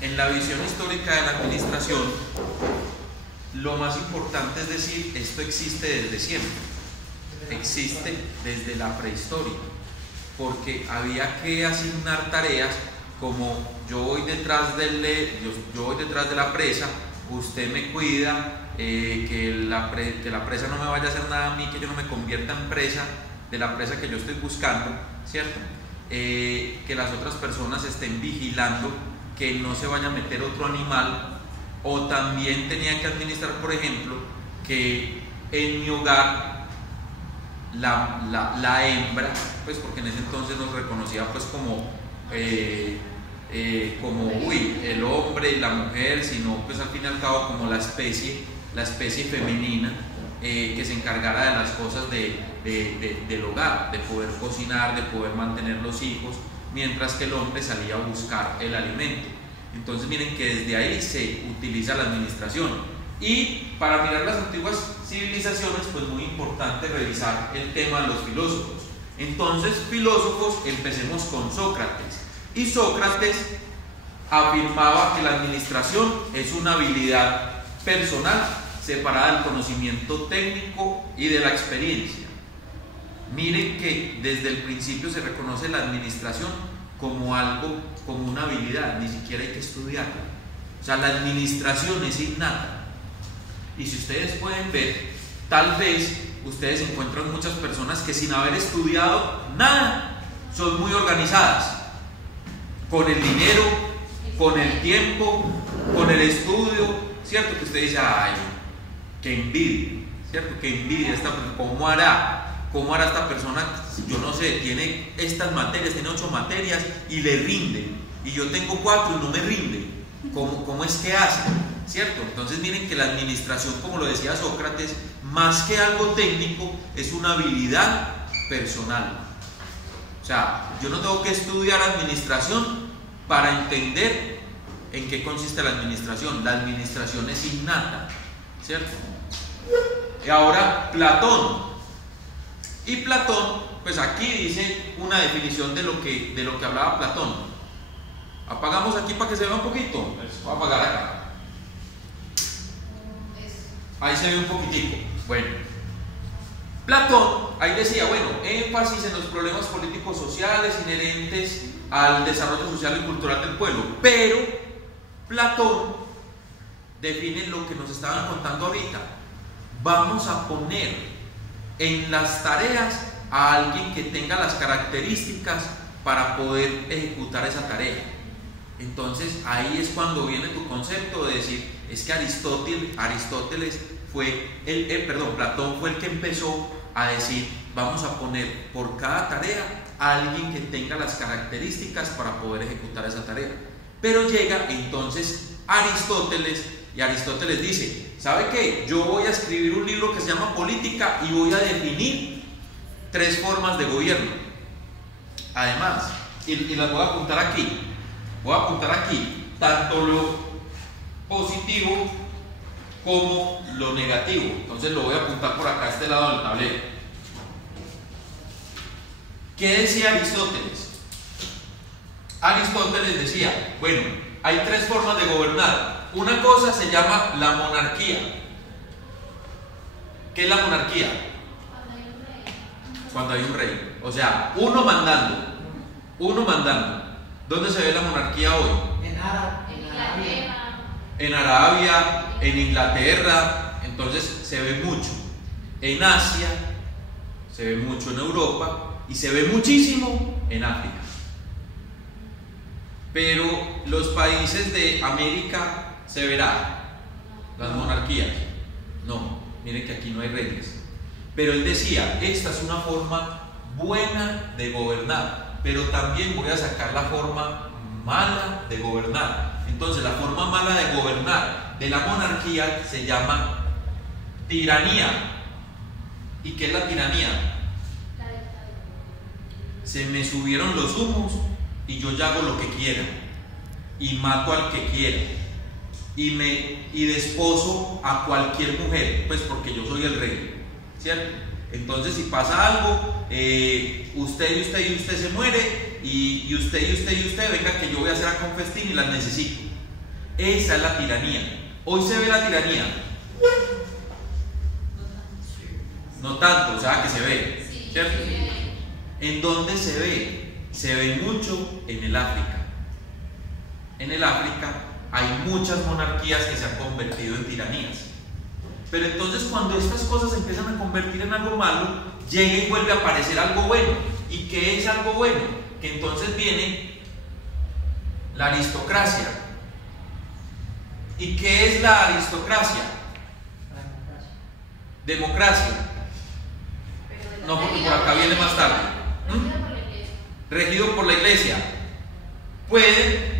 En la visión histórica de la administración, lo más importante es decir, esto existe desde siempre, existe desde la prehistoria, porque había que asignar tareas como yo voy detrás yo voy detrás de la presa, usted me cuida, que la presa no me vaya a hacer nada a mí, que yo no me convierta en presa de la presa que yo estoy buscando, ¿cierto? Que las otras personas estén vigilando que no se vaya a meter otro animal, o también tenía que administrar, por ejemplo, que en mi hogar la hembra, pues porque en ese entonces nos reconocía pues como el hombre y la mujer, sino pues al fin y al cabo como la especie femenina, que se encargara de las cosas del hogar, de poder cocinar, de poder mantener los hijos, mientras que el hombre salía a buscar el alimento. Entonces miren que desde ahí se utiliza la administración. Y para mirar las antiguas civilizaciones, pues muy importante revisar el tema de los filósofos. Entonces, filósofos, empecemos con Sócrates. Y Sócrates afirmaba que la administración es una habilidad personal separada del conocimiento técnico y de la experiencia. Miren que desde el principio se reconoce la administración como algo, como una habilidad, ni siquiera hay que estudiarla. O sea, la administración es innata. Y si ustedes pueden ver, tal vez ustedes encuentran muchas personas que sin haber estudiado nada, son muy organizadas, con el dinero, con el tiempo, con el estudio, ¿cierto? Que usted dice, ay, qué envidia, ¿cierto? Qué envidia esta persona, ¿cómo hará esta persona? Yo no sé, tiene estas materias, tiene 8 materias y le rinde, y yo tengo 4 y no me rinde. ¿Cómo es que hace? ¿Cierto? Entonces miren que la administración, como lo decía Sócrates, más que algo técnico, es una habilidad personal. O sea, yo no tengo que estudiar administración para entender en qué consiste la administración. La administración es innata, ¿cierto? Y ahora Platón. Y Platón, pues aquí dice una definición de lo que hablaba Platón. Apagamos aquí para que se vea un poquito. Voy a apagar acá. Ahí se ve un poquitico. Bueno, Platón ahí decía, bueno, énfasis en los problemas políticos sociales inherentes al desarrollo social y cultural del pueblo. Pero Platón define lo que nos estaban contando ahorita. Vamos a poner en las tareas a alguien que tenga las características para poder ejecutar esa tarea. Entonces ahí es cuando viene tu concepto de decir, es que Aristóteles fue Platón fue el que empezó a decir, vamos a poner por cada tarea a alguien que tenga las características para poder ejecutar esa tarea. Pero llega entonces Aristóteles, y Aristóteles dice, ¿sabe qué? Yo voy a escribir un libro que se llama Política y voy a definir 3 formas de gobierno. Además, y las voy a apuntar aquí. Voy a apuntar aquí tanto lo positivo como lo negativo. Entonces lo voy a apuntar por acá a este lado del tablero. ¿Qué decía Aristóteles? Aristóteles decía, bueno, hay 3 formas de gobernar. Una cosa se llama la monarquía. ¿Qué es la monarquía? Cuando hay un rey. O sea, uno mandando. ¿Dónde se ve la monarquía hoy? En Arabia, en Inglaterra. Entonces se ve mucho en Asia, se ve mucho en Europa y se ve muchísimo en África. Pero los países de América se verá las monarquías. No, miren que aquí no hay reyes. Pero él decía, esta es una forma buena de gobernar, pero también voy a sacar la forma mala de gobernar. Entonces la forma mala de gobernar de la monarquía se llama tiranía. ¿Y qué es la tiranía? Se me subieron los humos y yo ya hago lo que quiera y mato al que quiera y desposo a cualquier mujer, pues porque yo soy el rey, ¿cierto? Entonces si pasa algo, usted se muere, y usted, venga que yo voy a hacer a un festín y las necesito. Esa es la tiranía. Hoy se ve la tiranía. No tanto, o sea que se ve, ¿cierto? ¿En dónde se ve? Se ve mucho en el África. En el África hay muchas monarquías que se han convertido en tiranías. Pero entonces cuando estas cosas empiezan a convertir en algo malo, llega y vuelve a aparecer algo bueno. ¿Y qué es algo bueno? Que entonces viene la aristocracia. ¿Y qué es la aristocracia? Democracia. No, porque por acá viene más tarde. Regido por la iglesia. Puede.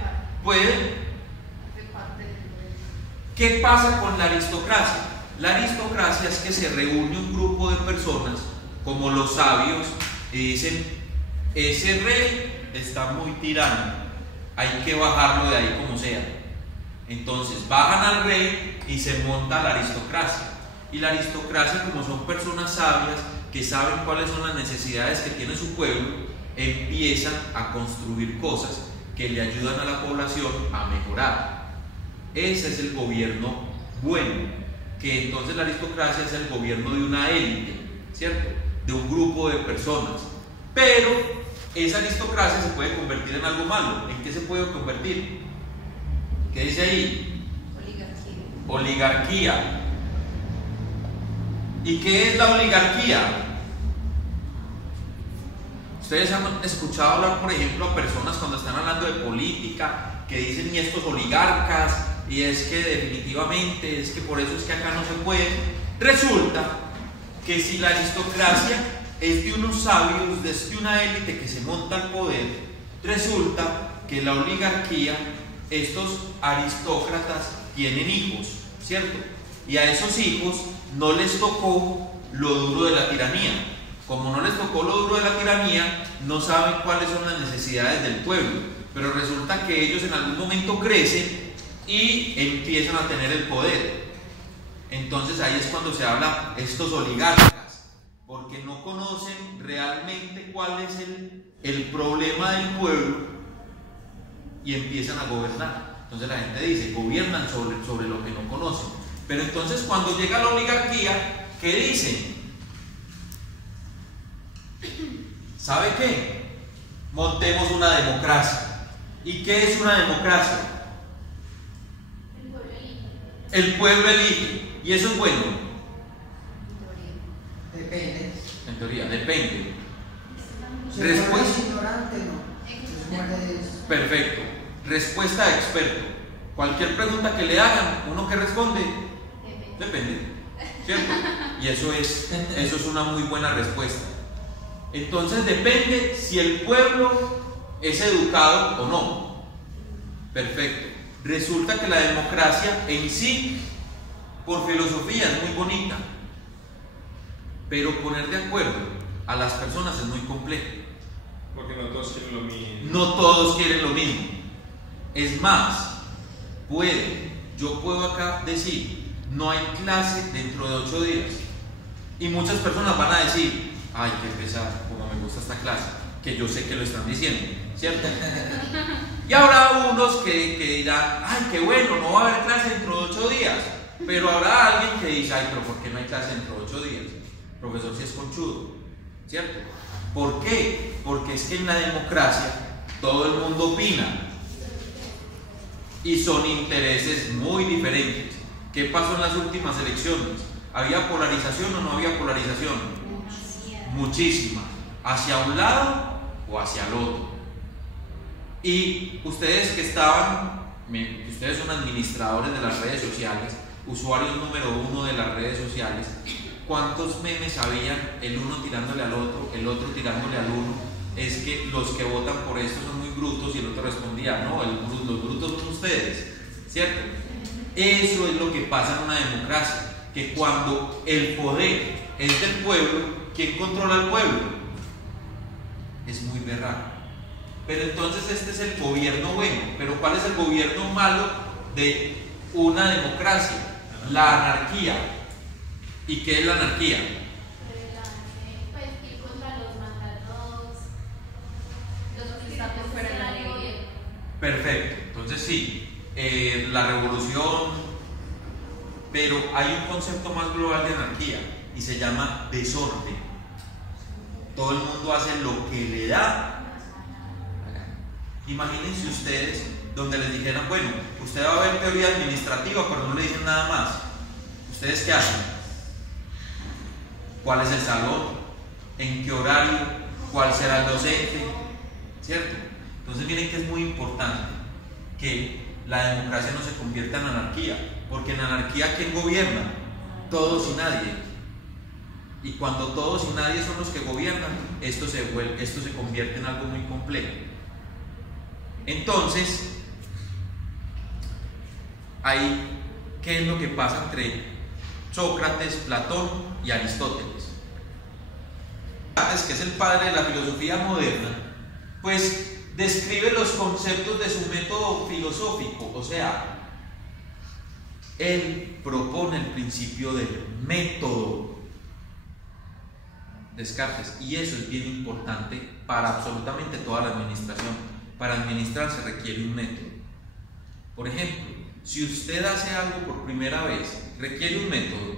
¿Qué pasa con la aristocracia? La aristocracia es que se reúne un grupo de personas, como los sabios, y dicen: ese rey está muy tirano, hay que bajarlo de ahí como sea. Entonces bajan al rey y se monta la aristocracia. Y la aristocracia, como son personas sabias que saben cuáles son las necesidades que tiene su pueblo, empiezan a construir cosas que le ayudan a la población a mejorar. Ese es el gobierno bueno, que entonces la aristocracia es el gobierno de una élite, ¿cierto? De un grupo de personas. Pero esa aristocracia se puede convertir en algo malo. ¿En qué se puede convertir? ¿Qué dice ahí? Oligarquía. ¿Y qué es la oligarquía? Ustedes han escuchado hablar, por ejemplo, a personas cuando están hablando de política, que dicen: y estos oligarcas, y es que definitivamente, es que por eso es que acá no se puede. Resulta que si la aristocracia es de unos sabios, de una élite que se monta al poder, resulta que la oligarquía, estos aristócratas tienen hijos, ¿cierto? Y a esos hijos no les tocó lo duro de la tiranía. Como no les tocó lo duro de la tiranía, no saben cuáles son las necesidades del pueblo. Pero resulta que ellos en algún momento crecen y empiezan a tener el poder. Entonces ahí es cuando se habla estos oligarcas, porque no conocen realmente cuál es el problema del pueblo y empiezan a gobernar. Entonces la gente dice: gobiernan sobre lo que no conocen. Pero entonces cuando llega la oligarquía, ¿qué dicen? ¿Sabe qué? Montemos una democracia. ¿Y qué es una democracia? El pueblo elige. ¿Y eso es bueno? Depende. En teoría, depende. Respuesta ignorante, no. Perfecto. Respuesta de experto. Cualquier pregunta que le hagan, uno que responde, depende. ¿Cierto? Y eso es una muy buena respuesta. Entonces depende si el pueblo es educado o no. Perfecto. Resulta que la democracia en sí, por filosofía, es muy bonita, pero poner de acuerdo a las personas es muy complejo. Porque no todos quieren lo mismo. No todos quieren lo mismo. Es más, yo puedo acá decir: no hay clase dentro de 8 días. Y muchas personas van a decir: ay, qué pesado, como me gusta esta clase, que yo sé que lo están diciendo, ¿cierto? Y habrá unos que dirán: ay, qué bueno, no va a haber clase dentro de 8 días. Pero habrá alguien que dice: ay, pero ¿por qué no hay clase dentro de 8 días? Profesor, si es conchudo, ¿cierto? ¿Por qué? Porque es que en la democracia todo el mundo opina y son intereses muy diferentes. ¿Qué pasó en las últimas elecciones? ¿Había polarización o no había polarización? Muchísima. ¿Hacia un lado o hacia el otro? Y ustedes que ustedes son administradores de las redes sociales, usuarios número 1 de las redes sociales, ¿cuántos memes habían? El uno tirándole al otro, el otro tirándole al uno. Es que los que votan por esto son muy brutos, y el otro respondía: no, los brutos son ustedes, ¿cierto? Eso es lo que pasa en una democracia, que cuando el poder es del pueblo, ¿quién controla al pueblo? Es muy berraco. Pero entonces este es el gobierno bueno. Pero ¿cuál es el gobierno malo de una democracia? La anarquía. ¿Y qué es la anarquía? Pues ir contra los mandatos, los que están por fuera de la ley. Perfecto. Entonces sí, la revolución, pero hay un concepto más global de anarquía y se llama desorden. Todo el mundo hace lo que le da. Imagínense ustedes donde les dijeran, bueno, usted va a ver teoría administrativa, pero no le dicen nada más. ¿Ustedes qué hacen? ¿Cuál es el salón? ¿En qué horario? ¿Cuál será el docente? ¿Cierto? Entonces miren que es muy importante que la democracia no se convierta en anarquía, porque en anarquía ¿quién gobierna? Todos y nadie. Y cuando todos y nadie son los que gobiernan, esto se convierte en algo muy complejo. Entonces, ¿qué es lo que pasa entre Sócrates, Platón y Aristóteles? Sócrates, que es el padre de la filosofía moderna, pues describe los conceptos de su método filosófico, o sea, él propone el principio del método. Descartes, y eso es bien importante para absolutamente toda la administración. Para administrar se requiere un método. Por ejemplo, si usted hace algo por primera vez, requiere un método.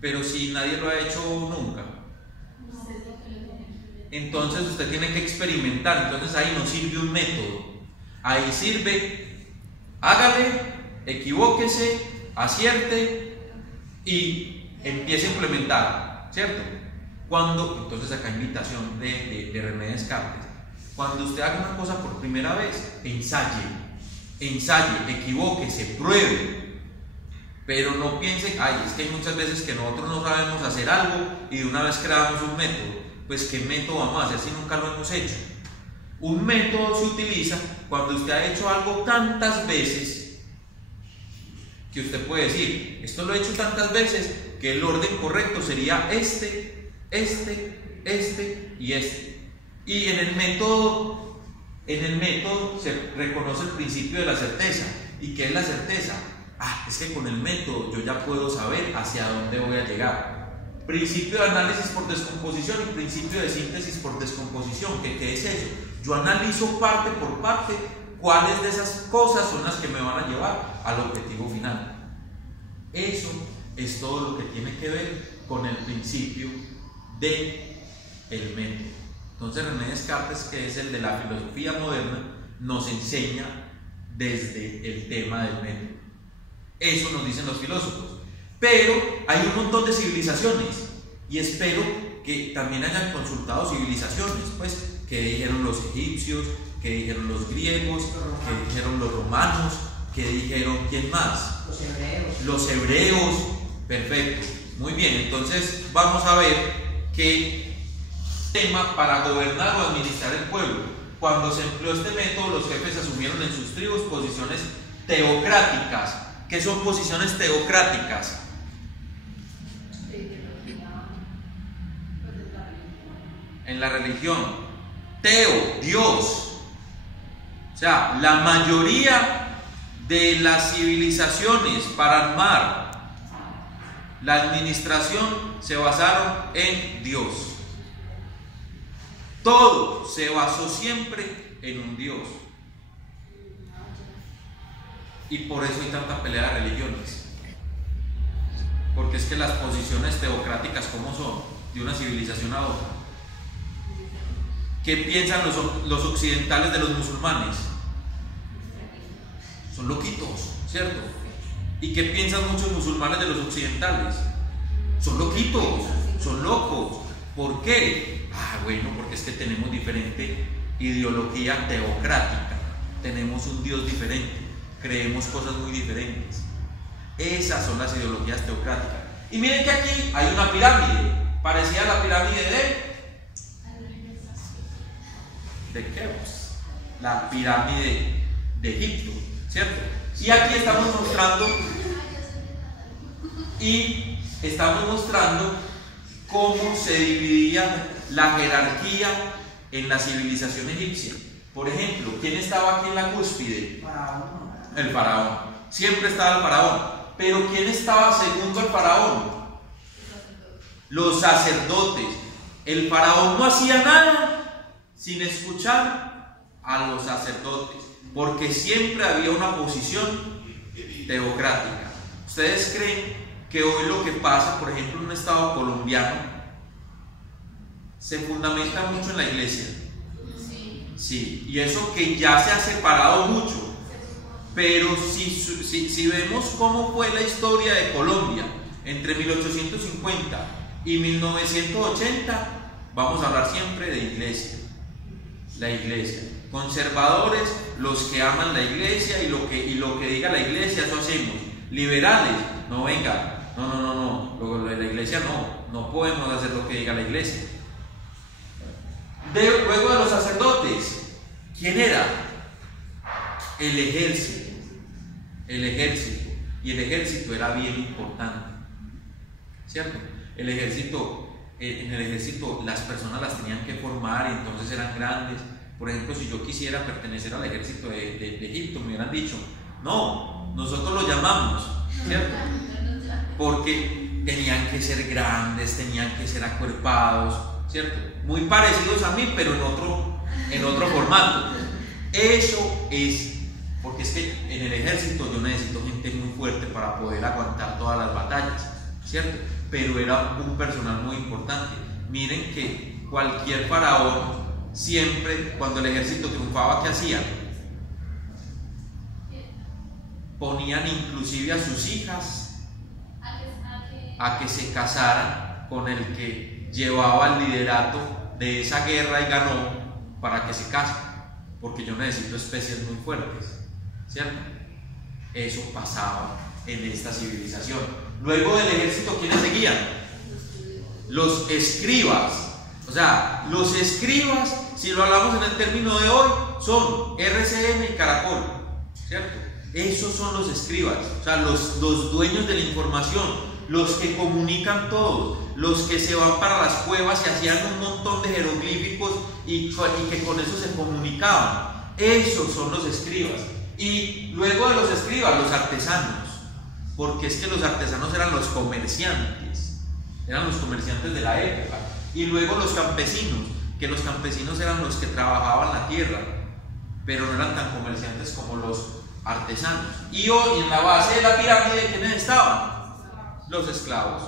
Pero si nadie lo ha hecho nunca, entonces usted tiene que experimentar. Entonces ahí no sirve un método. Ahí sirve, hágale, equivóquese, acierte y empiece a implementar, ¿cierto? Entonces acá invitación de René Descartes. Cuando usted haga una cosa por primera vez, ensaye, equivóquese, pruebe, pero no piense, es que hay muchas veces que nosotros no sabemos hacer algo y de una vez creamos un método. Pues ¿qué método vamos a hacer si nunca lo hemos hecho? Un método se utiliza cuando usted ha hecho algo tantas veces que usted puede decir, esto lo he hecho tantas veces que el orden correcto sería este y este. Y en el método se reconoce el principio de la certeza. ¿Y qué es la certeza? Es que con el método yo ya puedo saber hacia dónde voy a llegar. Principio de análisis por descomposición y principio de síntesis por descomposición. ¿Qué es eso? Yo analizo parte por parte cuáles de esas cosas son las que me van a llevar al objetivo final. Eso es todo lo que tiene que ver con el principio del método. Entonces René Descartes, que es el de la filosofía moderna, nos enseña desde el tema del método. Eso nos dicen los filósofos. Pero hay un montón de civilizaciones y espero que también hayan consultado civilizaciones, pues, que dijeron los egipcios, que dijeron los griegos, que dijeron los romanos, que dijeron ¿quién más? Los hebreos. Perfecto, muy bien. Entonces vamos a ver qué tema para gobernar o administrar el pueblo. Cuando se empleó este método, los jefes asumieron en sus tribus posiciones teocráticas. ¿Qué son posiciones teocráticas? En la religión, teo, Dios. O sea, la mayoría de las civilizaciones para armar la administración se basaron en Dios. Todo se basó siempre en un Dios. Y por eso hay tanta pelea de religiones. Porque es que las posiciones teocráticas, ¿cómo son? De una civilización a otra. ¿Qué piensan los occidentales de los musulmanes? Son loquitos, ¿cierto? ¿Y qué piensan muchos musulmanes de los occidentales? Son loquitos, son locos. ¿Por qué? Bueno, porque es que tenemos diferente ideología teocrática. Tenemos un Dios diferente. Creemos cosas muy diferentes. Esas son las ideologías teocráticas. Y miren que aquí hay una pirámide, parecida a la pirámide de Keops, la pirámide de Egipto, ¿cierto? Y aquí estamos mostrando cómo se dividía la jerarquía en la civilización egipcia. Por ejemplo, ¿quién estaba aquí en la cúspide? El faraón. Siempre estaba el faraón. Pero ¿quién estaba segundo al faraón? Los sacerdotes. El faraón no hacía nada sin escuchar a los sacerdotes. porque siempre había una posición teocrática. ¿Ustedes creen que hoy lo que pasa, por ejemplo, en un estado colombiano, se fundamenta mucho en la iglesia? Sí, y eso que ya se ha separado mucho, pero si vemos cómo fue la historia de Colombia entre 1850 y 1980, vamos a hablar siempre de iglesia, la iglesia. Conservadores, los que aman la iglesia y lo que diga la iglesia, eso hacemos. Liberales, no venga, no, lo de la iglesia no podemos hacer lo que diga la iglesia. Luego de los sacerdotes, ¿quién era? El ejército. Y el ejército era bien importante, ¿cierto? En el ejército las personas las tenían que formar y entonces eran grandes. Por ejemplo, si yo quisiera pertenecer al ejército de Egipto, me hubieran dicho, no, nosotros lo llamamos, ¿cierto? Porque tenían que ser grandes, tenían que ser acuerpados, ¿cierto? Muy parecidos a mí, pero en otro formato. Eso es, porque es que en el ejército yo necesito gente muy fuerte para poder aguantar todas las batallas, ¿cierto? Pero era un personal muy importante. Miren que cualquier faraón, siempre cuando el ejército triunfaba, ¿qué hacían? Ponían inclusive a sus hijas a que se casaran con el que llevaba el liderato de esa guerra y ganó, para que se casen, porque yo necesito especies muy fuertes, ¿cierto? Eso pasaba en esta civilización. Luego del ejército, ¿quiénes seguían? Los escribas. O sea, los escribas, si lo hablamos en el término de hoy, son RCN y Caracol, ¿cierto? Esos son los escribas, o sea, los dueños de la información, los que comunican todo, los que se van para las cuevas y hacían un montón de jeroglíficos y que con eso se comunicaban. Esos son los escribas. Y luego de los escribas, los artesanos, porque es que los artesanos eran los comerciantes de la época. Y luego los campesinos, que los campesinos eran los que trabajaban la tierra, pero no eran tan comerciantes como los artesanos. Y hoy en la base de la pirámide, ¿quiénes estaban? Los esclavos.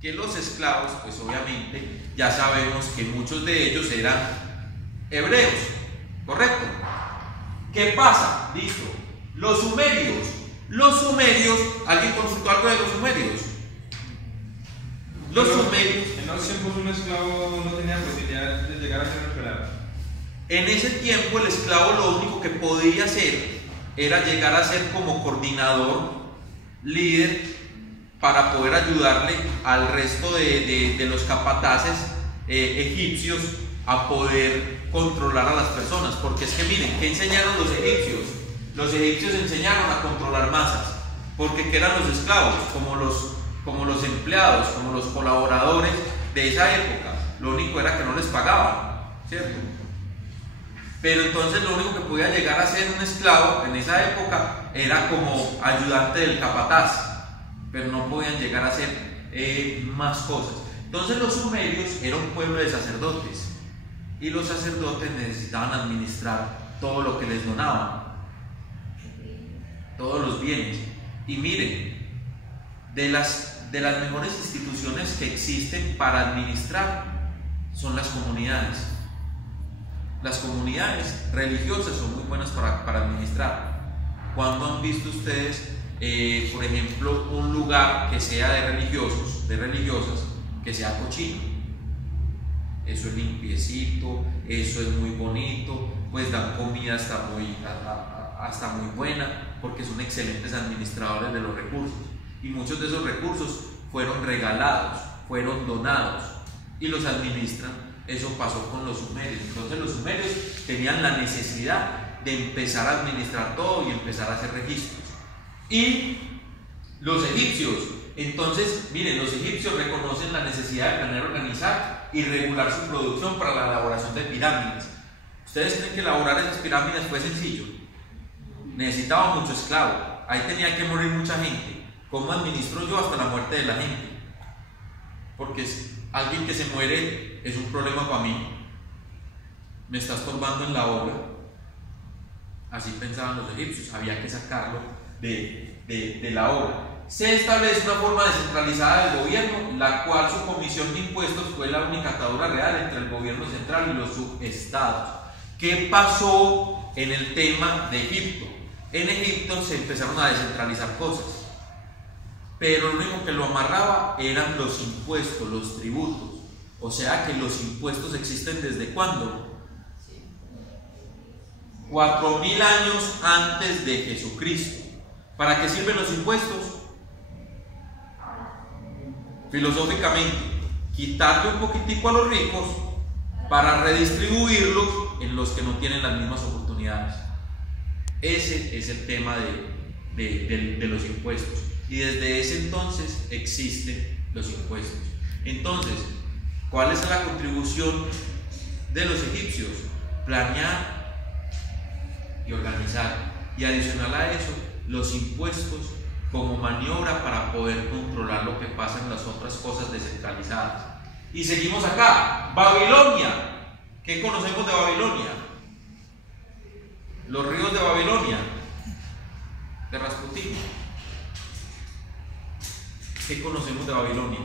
Que los esclavos, pues obviamente ya sabemos que muchos de ellos eran hebreos, ¿correcto? ¿Qué pasa? Listo. Los sumerios, ¿alguien consultó algo de los sumerios? Los sumerios. En los tiempos un esclavo no tenía posibilidad de llegar a ser emperador. En ese tiempo el esclavo lo único que podía hacer era llegar a ser como coordinador, líder, para poder ayudarle al resto de los capataces egipcios a poder controlar a las personas. Porque es que miren, ¿qué enseñaron los egipcios? Los egipcios enseñaron a controlar masas, porque ¿qué eran los esclavos? Como los empleados, como los colaboradores de esa época. Lo único era que no les pagaban, ¿cierto? Pero entonces lo único que podía llegar a ser un esclavo en esa época era como ayudante del capataz, pero no podían llegar a ser más cosas. Entonces los sumerios eran un pueblo de sacerdotes, y los sacerdotes necesitaban administrar todo lo que les donaban, todos los bienes. Y miren, de las mejores instituciones que existen para administrar son las comunidades. Las comunidades religiosas son muy buenas para administrar. ¿Cuándo han visto ustedes, por ejemplo, un lugar que sea de religiosos, de religiosas, que sea cochino? Eso es limpiecito, eso es muy bonito, pues dan comida hasta muy buena, porque son excelentes administradores de los recursos. Y muchos de esos recursos fueron regalados, fueron donados, y los administran. Eso pasó con los sumerios. Entonces los sumerios tenían la necesidad de empezar a administrar todo y empezar a hacer registros. Y los egipcios, entonces, miren, los egipcios reconocen la necesidad de planear, organizar y regular su producción para la elaboración de pirámides. ¿Ustedes creen que elaborar esas pirámides fue sencillo? Necesitaba mucho esclavo, ahí tenía que morir mucha gente. ¿Cómo administro yo hasta la muerte de la gente? Porque alguien que se muere es un problema para mí, me está estorbando en la obra. Así pensaban los egipcios, había que sacarlo de la obra. Se establece una forma descentralizada del gobierno, la cual su comisión de impuestos fue la única atadura real entre el gobierno central y los subestados. ¿Qué pasó en el tema de Egipto? En Egipto se empezaron a descentralizar cosas, pero lo único que lo amarraba eran los impuestos, los tributos. O sea que los impuestos existen ¿desde cuándo? 4000 años antes de Jesucristo. ¿Para qué sirven los impuestos? Filosóficamente, quitarle un poquitico a los ricos para redistribuirlos en los que no tienen las mismas oportunidades. Ese es el tema de los impuestos. Y desde ese entonces existen los impuestos. Entonces, ¿cuál es la contribución de los egipcios? Planear y organizar. Y adicional a eso, los impuestos como maniobra para poder controlar lo que pasa en las otras cosas descentralizadas. Y seguimos acá. Babilonia. ¿Qué conocemos de Babilonia? Los ríos de Babilonia, de Rasputín. ¿Qué conocemos de Babilonia?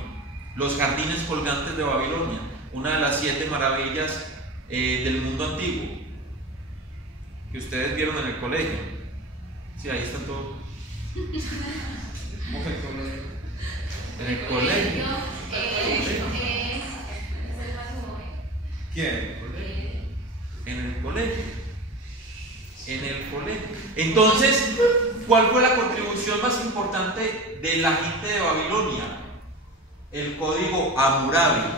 Los jardines colgantes de Babilonia, una de las 7 maravillas del mundo antiguo, que ustedes vieron en el colegio. Sí, ahí están todos. ¿Cómo que el colegio? En el colegio. ¿Quién? En el colegio. En el colegio. Entonces, ¿cuál fue la contribución más importante de la gente de Babilonia? El código Hammurabi.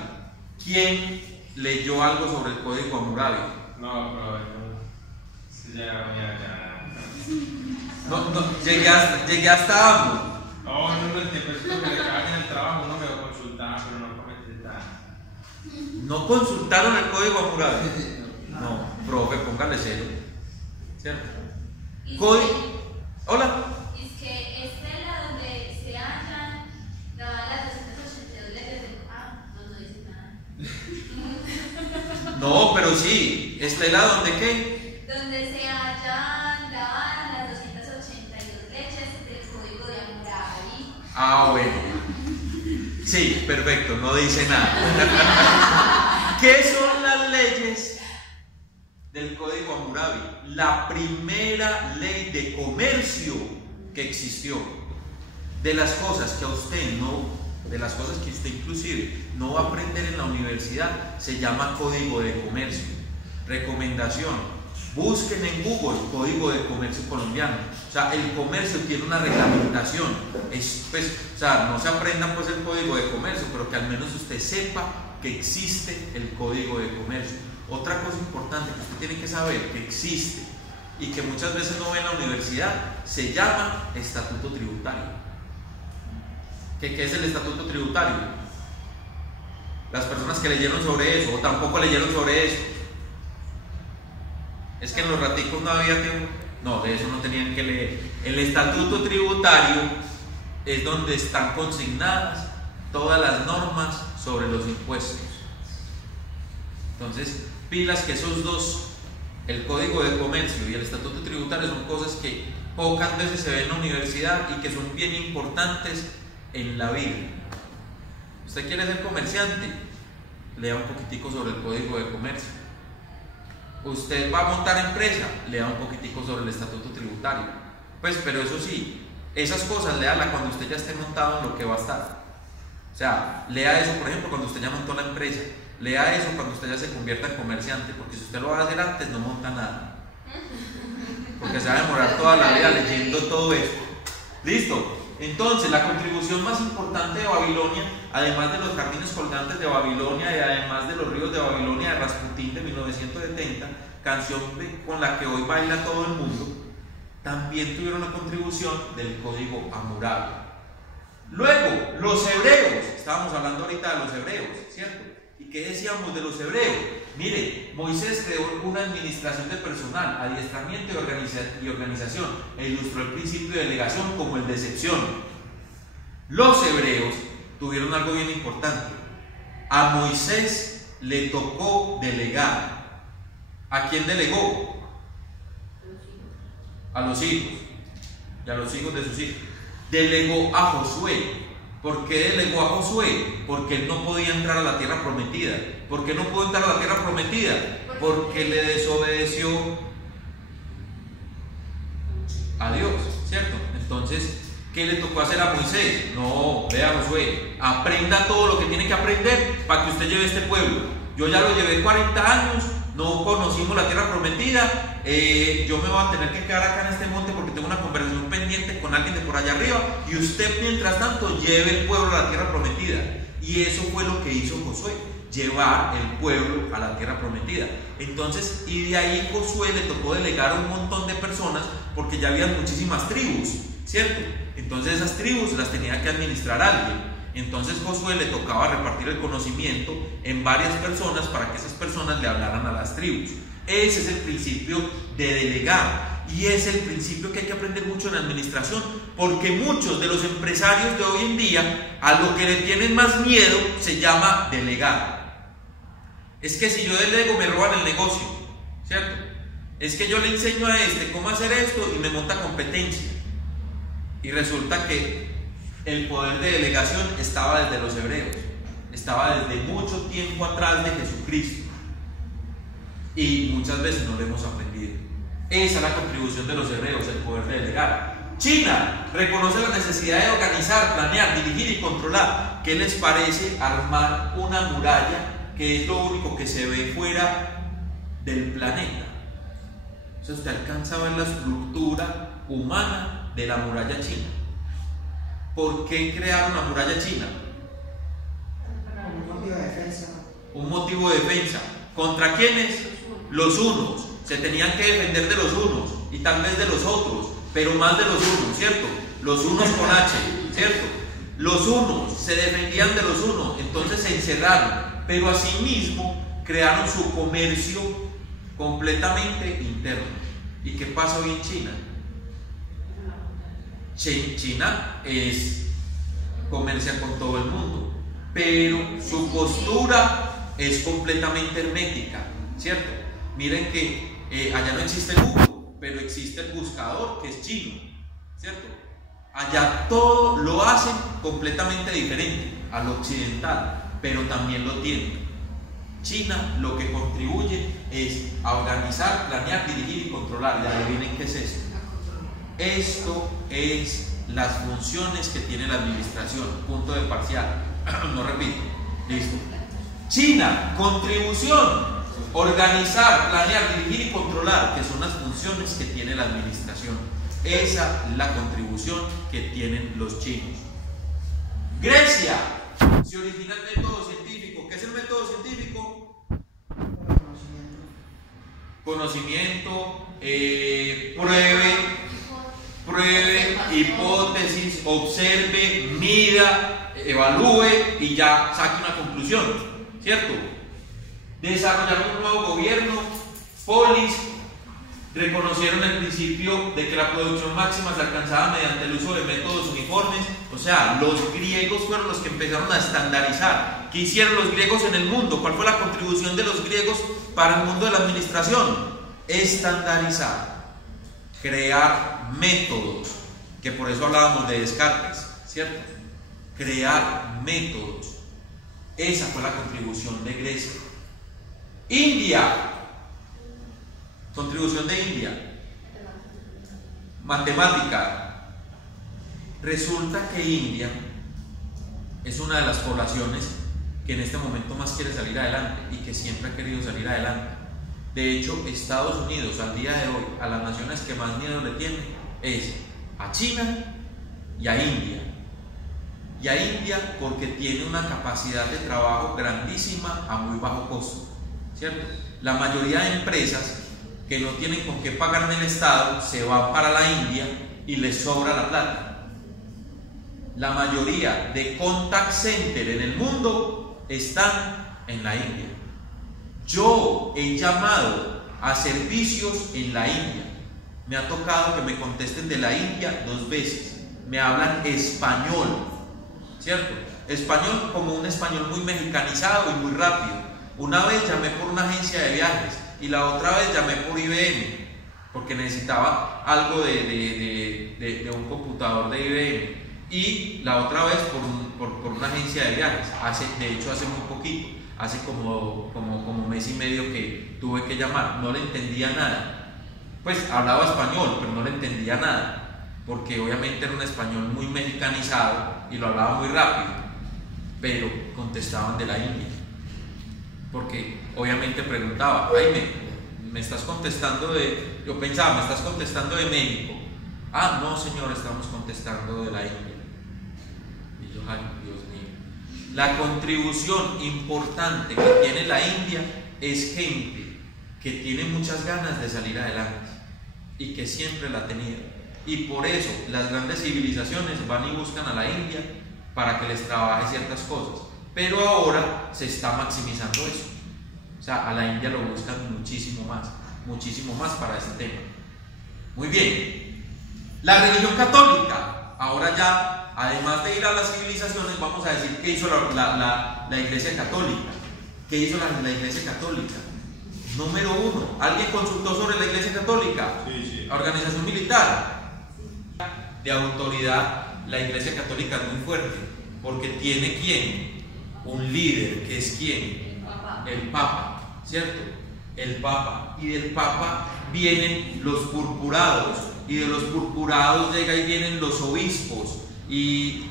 ¿Quién leyó algo sobre el código Hammurabi? No, pero ya. No, llegué hasta Hammur. No, el tiempo es que le cagan en el trabajo, uno me lo consultaba, pero no comenté nada. ¿No consultaron el código Hammurabi? No, profe, póngale cero. ¿Cierto? Hola. Es que Estela, donde se hallan, daba las 282 leyes del. No dice nada. No, pero sí. Estela, ¿dónde qué? Donde se hallan, daban las 282 leyes del código de Hammurabi. Bueno. Sí, perfecto, no dice nada. ¿Qué son las leyes del código Hammurabi? La primera ley de comercio que existió. De las cosas que usted inclusive no va a aprender en la universidad, se llama código de comercio. Recomendación: busquen en Google código de comercio colombiano. O sea, el comercio tiene una reglamentación. No se aprendan pues el código de comercio, pero que al menos usted sepa que existe el código de comercio. Otra cosa importante que usted tiene que saber que existe y que muchas veces no ve en la universidad, se llama estatuto tributario. ¿Qué es el estatuto tributario? Las personas que leyeron sobre eso o tampoco leyeron sobre eso. Es que en los raticos no había tiempo. No, de eso no tenían que leer. El estatuto tributario es donde están consignadas todas las normas sobre los impuestos. Entonces, pilas que esos dos, el código de comercio y el estatuto tributario, son cosas que pocas veces se ven en la universidad y que son bien importantes en la vida. ¿Usted quiere ser comerciante? Lea un poquitico sobre el código de comercio. Usted va a montar empresa, lea un poquitico sobre el estatuto tributario. Pues, pero eso sí, esas cosas léala cuando usted ya esté montado en lo que va a estar. O sea, lea eso, por ejemplo, cuando usted ya montó la empresa. Lea eso cuando usted ya se convierta en comerciante, porque si usted lo va a hacer antes, no monta nada. Porque se va a demorar toda la vida leyendo todo esto. ¿Listo? Entonces, la contribución más importante de Babilonia, además de los jardines colgantes de Babilonia y además de los ríos de Babilonia de Rasputín de 1970, canción con la que hoy baila todo el mundo, también tuvieron la contribución del código Hammurabi. Luego, los hebreos. Estábamos hablando ahorita de los hebreos, ¿cierto? ¿Y qué decíamos de los hebreos? Mire, Moisés creó una administración de personal, adiestramiento y organización, e ilustró el principio de delegación como el de excepción. Los hebreos tuvieron algo bien importante. A Moisés le tocó delegar. ¿A quién delegó? a los hijos y a los hijos de sus hijos. Delegó a Josué. ¿Por qué delegó a Josué? Porque él no podía entrar a la tierra prometida. ¿Por qué no pudo entrar a la tierra prometida? Porque le desobedeció a Dios, ¿cierto? Entonces, ¿qué le tocó hacer a Moisés? No, vea Josué, aprenda todo lo que tiene que aprender para que usted lleve este pueblo. Yo ya lo llevé 40 años, no conocimos la tierra prometida, yo me voy a tener que quedar acá en este monte porque tengo una conversación pendiente con alguien de por allá arriba, y usted mientras tanto lleve el pueblo a la tierra prometida. Y eso fue lo que hizo Josué, llevar el pueblo a la tierra prometida. Entonces, y de ahí Josué le tocó delegar a un montón de personas porque ya había muchísimas tribus, ¿cierto? Entonces esas tribus las tenía que administrar alguien. Entonces Josué le tocaba repartir el conocimiento en varias personas para que esas personas le hablaran a las tribus. Ese es el principio de delegar, y es el principio que hay que aprender mucho en administración, porque muchos de los empresarios de hoy en día a lo que le tienen más miedo se llama delegar. Es que si yo delego me roban el negocio, ¿cierto? Es que yo le enseño a este cómo hacer esto y me monta competencia. Y resulta que el poder de delegación estaba desde los hebreos, estaba desde mucho tiempo atrás de Jesucristo, y muchas veces no lo hemos aprendido. Esa es la contribución de los hebreos, el poder de delegar. China reconoce la necesidad de organizar, planear, dirigir y controlar. ¿Qué les parece armar una muralla que es lo único que se ve fuera del planeta? O sea, usted alcanza a ver la estructura humana de la muralla china. ¿Por qué crearon la muralla china? Un motivo de defensa. Un motivo de defensa. ¿Contra quiénes? Los unos. Se tenían que defender de los unos y tal vez de los otros, pero más de los unos, ¿cierto? Los unos con H, ¿cierto? Los unos se defendían de los unos, entonces se encerraron, pero asimismo crearon su comercio completamente interno. ¿Y qué pasa hoy en China? China comercia con todo el mundo, pero su postura es completamente hermética, ¿cierto? Miren que allá no existe Google, pero existe el buscador que es chino, ¿cierto? Allá todo lo hacen completamente diferente a lo occidental, pero también lo tienen. China lo que contribuye es a organizar, planear, dirigir y controlar. Ya adivinen qué es esto. Esto es las funciones que tiene la administración. Punto de parcial. No repito. Listo. China, contribución. Organizar, planear, dirigir y controlar, que son las funciones que tiene la administración. Esa es la contribución que tienen los chinos. Grecia se origina el método científico. ¿Qué es el método científico? Conocimiento, pruebe, hipótesis, observe, mida, evalúe y ya saque una conclusión, ¿cierto? Desarrollaron un nuevo gobierno, polis, reconocieron el principio de que la producción máxima se alcanzaba mediante el uso de métodos uniformes. O sea, los griegos fueron los que empezaron a estandarizar. ¿Qué hicieron los griegos en el mundo? ¿Cuál fue la contribución de los griegos para el mundo de la administración? Estandarizar, crear métodos, que por eso hablábamos de Descartes, ¿cierto? Crear métodos. Esa fue la contribución de Grecia. India, contribución de India, matemática. Resulta que India es una de las poblaciones que en este momento más quiere salir adelante y que siempre ha querido salir adelante. De hecho, Estados Unidos al día de hoy, a las naciones que más miedo le tiene es a China y a India. Y a India porque tiene una capacidad de trabajo grandísima a muy bajo costo, ¿cierto? La mayoría de empresas que no tienen con qué pagar en el Estado se van para la India y les sobra la plata. La mayoría de contact center en el mundo están en la India. Yo he llamado a servicios en la India. Me ha tocado que me contesten de la India 2 veces. Me hablan español, ¿cierto? Español como un español muy mexicanizado y muy rápido. Una vez llamé por una agencia de viajes y la otra vez llamé por IBM. porque necesitaba algo de un computador de IBM. Y la otra vez por una agencia de viajes, de hecho hace muy poquito, hace como mes y medio que tuve que llamar, no le entendía nada. Pues hablaba español, pero no le entendía nada, porque obviamente era un español muy mexicanizado y lo hablaba muy rápido, pero contestaban de la India, porque obviamente preguntaba, Jaime, me estás contestando yo pensaba, me estás contestando de México. Ah, no señor, estamos contestando de la India. Y yo, ay, Dios mío. La contribución importante que tiene la India es gente que tiene muchas ganas de salir adelante y que siempre la ha tenido. Y por eso las grandes civilizaciones van y buscan a la India para que les trabaje ciertas cosas. Pero ahora se está maximizando eso. O sea, a la India lo buscan muchísimo más para este tema. Muy bien. La religión católica, ahora ya, además de ir a las civilizaciones, vamos a decir qué hizo la Iglesia Católica. ¿Qué hizo la Iglesia Católica? Número 1, ¿alguien consultó sobre la Iglesia Católica? Sí. La organización militar. De autoridad, la Iglesia Católica es muy fuerte, porque tiene ¿quién? Un líder, que es ¿quién? El Papa, ¿cierto? El Papa. Y del Papa vienen los purpurados, y de los purpurados llega y vienen los obispos, y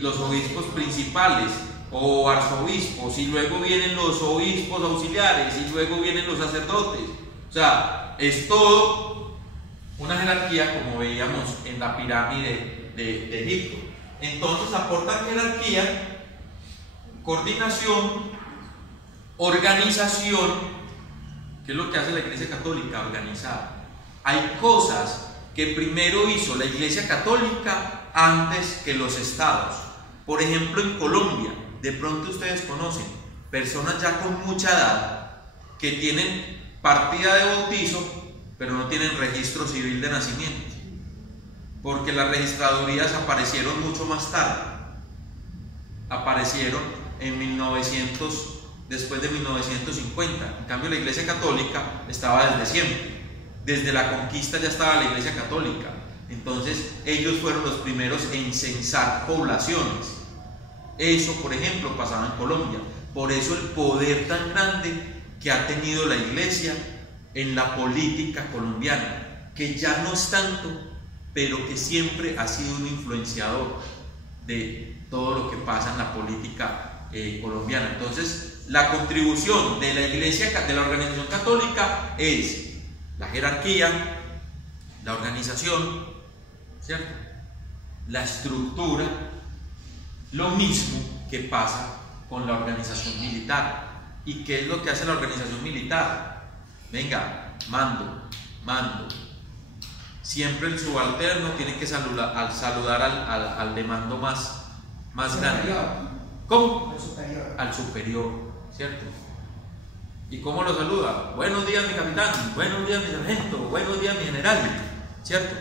los obispos principales o arzobispos, y luego vienen los obispos auxiliares, y luego vienen los sacerdotes. O sea, es todo una jerarquía, como veíamos en la pirámide de Egipto. Entonces aportan jerarquía, coordinación, organización. ¿Qué es lo que hace la Iglesia Católica? Organizar. Hay cosas que primero hizo la Iglesia Católica antes que los estados. Por ejemplo, en Colombia, de pronto ustedes conocen personas ya con mucha edad que tienen partida de bautizo, pero no tienen registro civil de nacimiento, porque las registradurías aparecieron mucho más tarde. Aparecieron en 1900, después de 1950. En cambio, la Iglesia Católica estaba desde siempre. Desde la conquista ya estaba la Iglesia Católica. Entonces, ellos fueron los primeros en censar poblaciones. Eso, por ejemplo, pasaba en Colombia. Por eso el poder tan grande que ha tenido la Iglesia en la política colombiana, que ya no es tanto, pero que siempre ha sido un influenciador de todo lo que pasa en la política colombiana. Entonces, la contribución de la Iglesia, de la organización católica, es la jerarquía, la organización, ¿cierto? La estructura. Lo mismo que pasa con la organización militar. ¿Y qué es lo que hace la organización militar? Venga, mando. Siempre el subalterno tiene que saludar al de mando más grande. ¿Cómo? Al superior, ¿cierto? ¿Y cómo lo saluda? Buenos días, mi capitán, buenos días, mi sargento, buenos días, mi general, ¿cierto?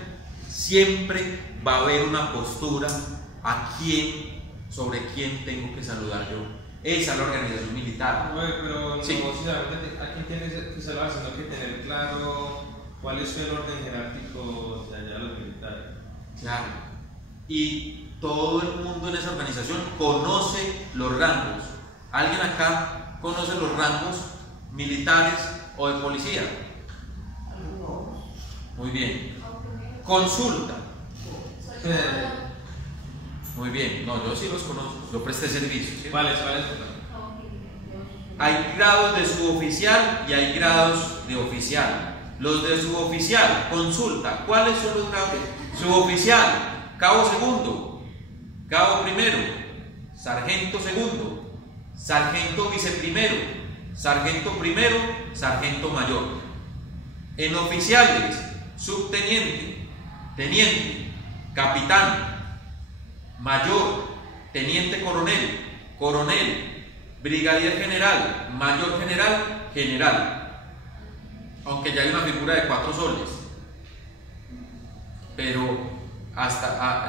Siempre va a haber una postura sobre quién tengo que saludar yo. Esa es la organización militar. Oye, pero sí. No solamente a quién tienes que salvar, sino que tener claro cuál es el orden jerárquico de allá los militares. Claro. Y todo el mundo en esa organización conoce los rangos. ¿Alguien acá conoce los rangos militares o de policía? Muy bien. Consulta. Muy bien, no, yo sí los conozco, yo presté servicio, ¿sí? ¿Cuáles? Hay grados de suboficial y hay grados de oficial. Los de suboficial, consulta, ¿cuáles son los grados? Suboficial, cabo segundo, cabo primero, sargento segundo, sargento viceprimero, sargento primero, sargento mayor. En oficiales, subteniente, teniente, capitán, mayor, teniente coronel, coronel, brigadier general, mayor general, general. Aunque ya hay una figura de 4 soles, pero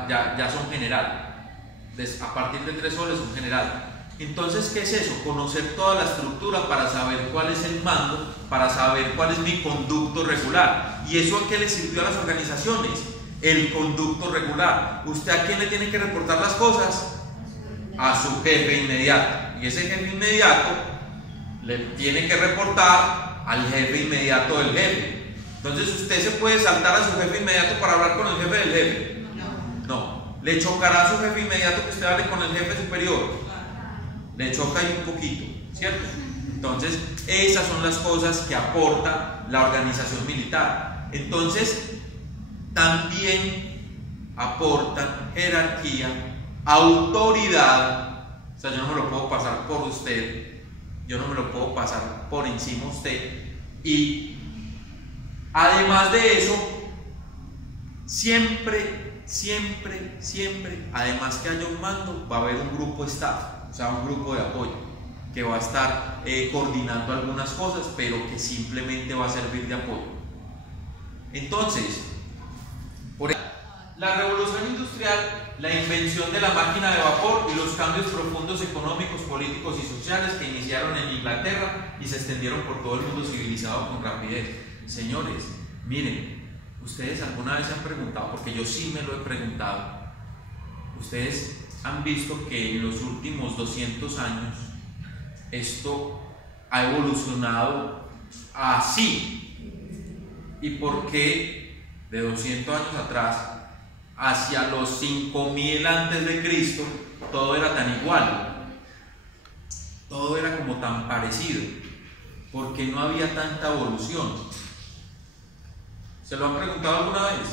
ya son general. A partir de 3 soles son general. Entonces, ¿qué es eso? Conocer toda la estructura para saber cuál es el mando, para saber cuál es mi conducto regular. ¿Y eso a qué le sirvió a las organizaciones? El conducto regular. ¿Usted a quién le tiene que reportar las cosas? A su jefe inmediato. Y ese jefe inmediato le tiene que reportar al jefe inmediato del jefe. Entonces, ¿usted se puede saltar a su jefe inmediato para hablar con el jefe del jefe? No. ¿Le chocará a su jefe inmediato que usted hable con el jefe superior? Le choca ahí un poquito, ¿cierto? Entonces, esas son las cosas que aporta la organización militar. Entonces, también aportan jerarquía, autoridad. O sea, yo no me lo puedo pasar por usted, yo no me lo puedo pasar por encima de usted. Y además de eso, siempre, además que haya un mando, va a haber un grupo staff, o sea, un grupo de apoyo que va a estar coordinando algunas cosas, pero que simplemente va a servir de apoyo. Entonces, la revolución industrial, la invención de la máquina de vapor y los cambios profundos económicos, políticos y sociales que iniciaron en Inglaterra y se extendieron por todo el mundo civilizado con rapidez. Señores, miren, ustedes alguna vez se han preguntado, porque yo sí me lo he preguntado, ustedes han visto que en los últimos 200 años esto ha evolucionado así. ¿Y por qué de 200 años atrás hacia los 5000 antes de Cristo todo era tan igual? Todo era como tan parecido, porque no había tanta evolución. ¿Se lo han preguntado alguna vez?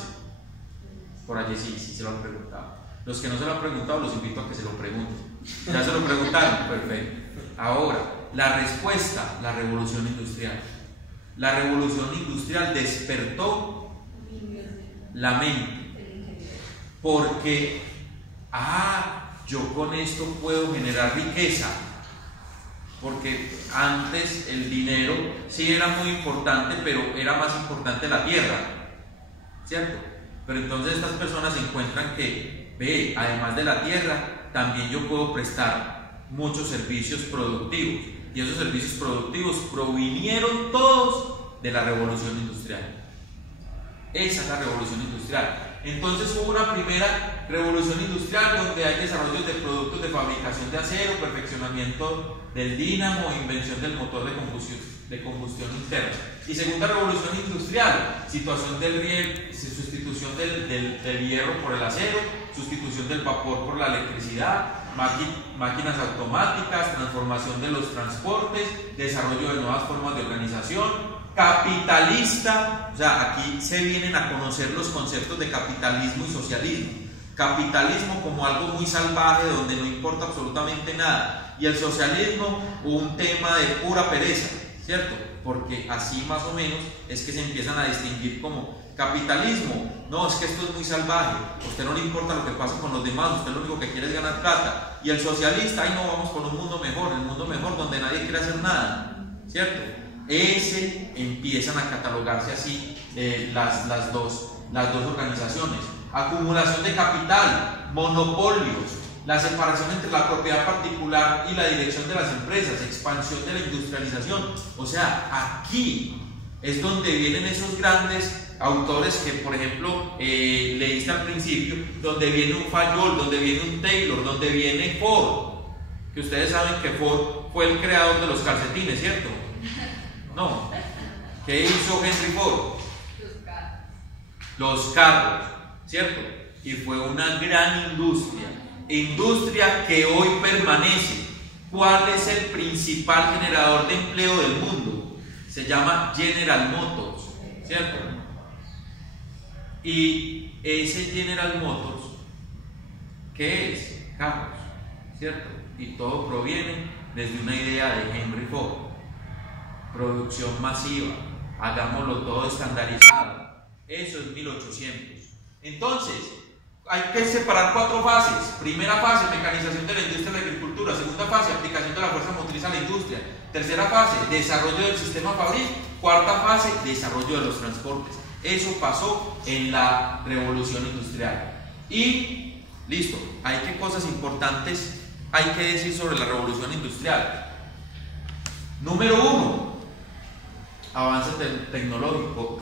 Por allí sí se lo han preguntado. Los que no se lo han preguntado, los invito a que se lo pregunten. ¿Ya se lo preguntaron? Perfecto. Ahora, la respuesta, la revolución industrial. La revolución industrial despertó la mente, porque, yo con esto puedo generar riqueza, porque antes el dinero sí era muy importante, pero era más importante la tierra, ¿cierto? Pero entonces estas personas encuentran que, además de la tierra, también yo puedo prestar muchos servicios productivos, y esos servicios productivos provinieron todos de la revolución industrial. Esa es la revolución industrial. Entonces hubo una primera revolución industrial donde hay desarrollos de productos de fabricación de acero, perfeccionamiento del dínamo, invención del motor de combustión interna. Y segunda revolución industrial, sustitución del hierro por el acero, sustitución del vapor por la electricidad, máquinas automáticas, transformación de los transportes, desarrollo de nuevas formas de organización, capitalista. O sea, aquí se vienen a conocer los conceptos de capitalismo y socialismo. Capitalismo como algo muy salvaje donde no importa absolutamente nada, y el socialismo un tema de pura pereza, ¿cierto? Porque así más o menos es que se empiezan a distinguir como capitalismo. No, es que esto es muy salvaje, a usted no le importa lo que pasa con los demás, usted lo único que quiere es ganar plata. Y el socialista, no, vamos por un mundo mejor, el mundo mejor donde nadie quiere hacer nada, ¿cierto? Ese empiezan a catalogarse así las dos organizaciones. Acumulación de capital, monopolios, la separación entre la propiedad particular y la dirección de las empresas, expansión de la industrialización. O sea, aquí es donde vienen esos grandes autores que, por ejemplo, leíste al principio, donde viene un Fayol, donde viene un Taylor, donde viene Ford, que ustedes saben que Ford fue el creador de los calcetines, ¿cierto? No. ¿Qué hizo Henry Ford? Los carros, ¿cierto? Y fue una gran industria que hoy permanece. ¿Cuál es el principal generador de empleo del mundo? Se llama General Motors, ¿cierto? Y ese General Motors, ¿qué es? Carros, ¿cierto? Y todo proviene desde una idea de Henry Ford. Producción masiva, hagámoslo todo estandarizado. Eso es 1800. Entonces, hay que separar 4 fases. Primera fase, mecanización de la industria de la agricultura. Segunda fase, aplicación de la fuerza motriz a la industria. Tercera fase, desarrollo del sistema fabril. Cuarta fase, desarrollo de los transportes. Eso pasó en la revolución industrial. Y listo, hay que cosas importantes hay que decir sobre la revolución industrial. Número 1, avance tecnológico.